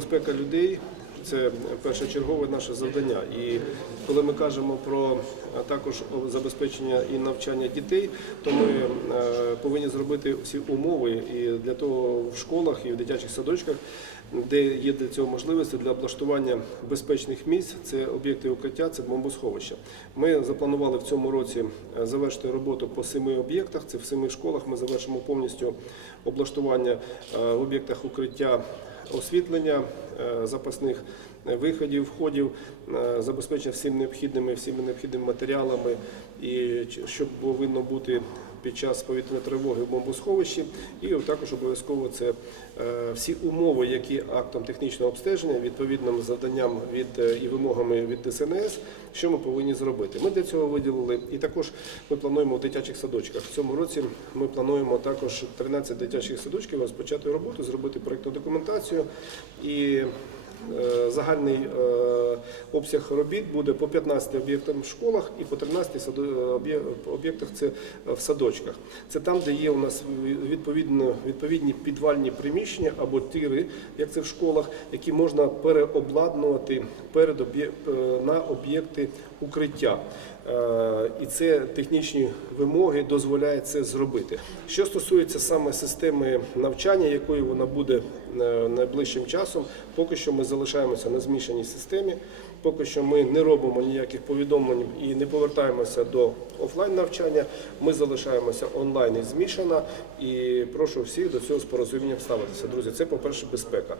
безпека людей це першочергове наше завдання. І коли ми кажемо про також забезпечення і навчання дітей, то ми е, повинні зробити всі умови і для того в школах і в дитячих садочках, де є для цього можливості для облаштування безпечних місць. Це об'єкти укриття, це бомбосховища. Ми запланували в цьому році е, завершити роботу по семи об'єктах. Це в семи школах. Ми завершимо повністю облаштування е, в об'єктах укриття освітлення е, запасних виходів, входів, е, забезпечення всім необхідними, всіми необхідними матеріалами, і щоб повинно бути під час повітряної тривоги в бомбосховищі, і також обов'язково це е, всі умови, які актом технічного обстеження, відповідним завданням від е, і вимогами від ДСНС, що ми повинні зробити. Ми для цього виділили, і також ми плануємо в дитячих садочках. В цьому році ми плануємо також 13 дитячих садочків розпочати роботу, зробити проєктну документацію і. Е, Загальний е, обсяг робіт буде по 15 об'єктам в школах і по 13 садо- об'єктах це в садочках. Це там, де є у нас відповідно відповідні підвальні приміщення або тири, як це в школах, які можна переобладнувати перед е, на об'єкти укриття. Е, І це технічні вимоги дозволяють це зробити. Що стосується саме системи навчання, якою вона буде е, найближчим часом, поки що ми залишаємося на змішаній системі. Поки що ми не робимо ніяких повідомлень і не повертаємося до офлайн навчання. Ми залишаємося онлайн і змішана. І прошу всіх до цього з порозумінням ставитися. Друзі, це по-перше, безпека.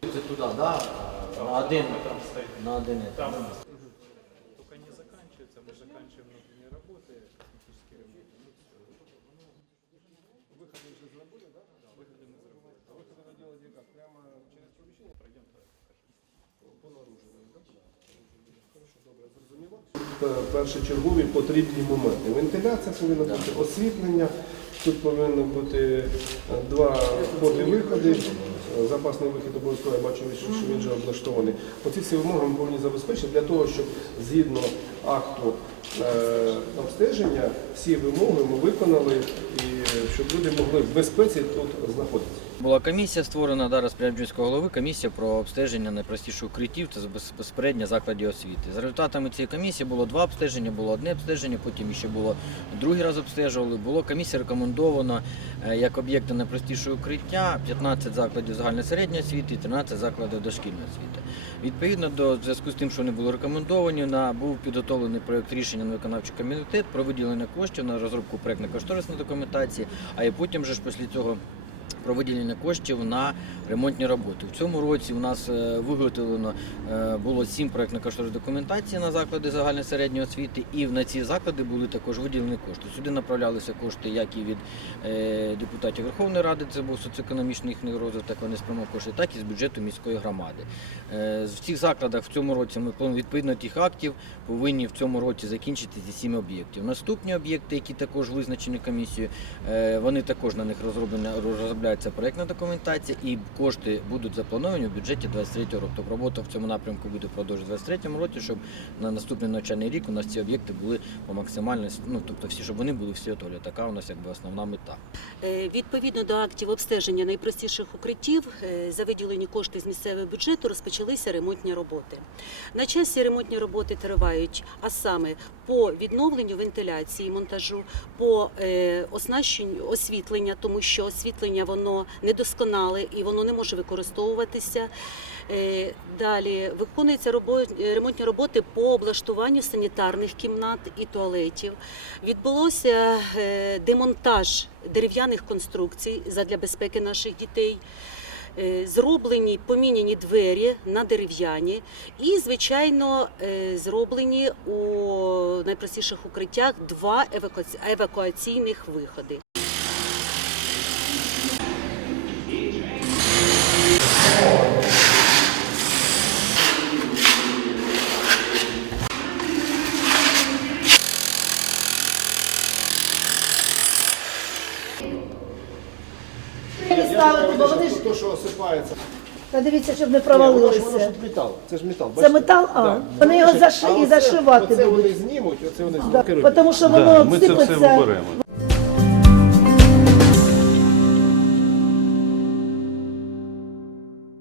Це туди, да? На один. На один. работы, косметические ремонты. Ну, всё. П- першочергові потрібні моменти. Вентиляція повинна бути, освітлення. Тут повинні бути е, два входи виходи. Е, Запасний вихід обов'язково я бачу, що що він вже облаштований. Оці всі вимоги ми повинні забезпечити для того, щоб згідно акту е, обстеження всі вимоги ми виконали і щоб люди могли в безпеці тут знаходитися. Була комісія створена да, розпорядженського голови, комісія про обстеження найпростіших укриттів та безпосередньо закладів освіти. За результатами цієї комісії було два обстеження, було одне обстеження, потім ще було другий раз обстежували. Було комісія рекомендовано е, як об'єкти найпростішого укриття 15 закладів загальної середньої освіти і 13 закладів дошкільної освіти. Відповідно до зв'язку з тим, що вони були рекомендовані, на був підготовлений проєкт рішення на виконавчий комітет про виділення коштів на розробку проєктно-кошторисної документації, а і потім же ж після цього про виділення коштів на ремонтні роботи. В цьому році у нас е, виготовлено е, було сім проєктно-кошторисних документацій на заклади загальної середньої освіти, і на ці заклади були також виділені кошти. Сюди направлялися кошти як і від е, депутатів Верховної Ради, це був соціоекономічний їхній розвиток, вони спрямовували кошти, так і з бюджету міської громади. В цих закладах в цьому році ми відповідно тих актів повинні в цьому році закінчити ці сім об'єктів. Наступні об'єкти, які також визначені комісією, вони також на них розроблена розробляється проєктна документація, і кошти будуть заплановані в бюджеті 23 року. Тобто робота в цьому напрямку буде впродовж 23 році, щоб на наступний навчальний рік у нас ці об'єкти були по максимальній, ну тобто всі, щоб вони були всі готові. Така у нас якби основна мета. Е, Відповідно до актів обстеження найпростіших укриттів е, за виділені кошти з місцевого бюджету розпочалися ремонтні роботи. На часі ремонтні роботи тривають, а саме по відновленню вентиляції, монтажу, по е, оснащенню освітлення, тому що освітлення воно недосконале і воно не може використовуватися. Е, Далі виконуються ремонтні роботи по облаштуванню санітарних кімнат і туалетів. Відбулося е, демонтаж дерев'яних конструкцій задля безпеки наших дітей. Е, Зроблені поміняні двері на дерев'яні, і, звичайно, зроблені у найпростіших укриттях два евакуаці- евакуаційних виходи. Ставити, бо вони ж То, що осипається. Та дивіться, щоб не провалилося. воно ж- тут метал. Це ж метал. Це бачите? метал? А, Да. вони його заши- і оце- зашивати Оце вони знімуть, оце вони Да, знімуть. Тому що Да, воно ми це все обсипеться. виберемо.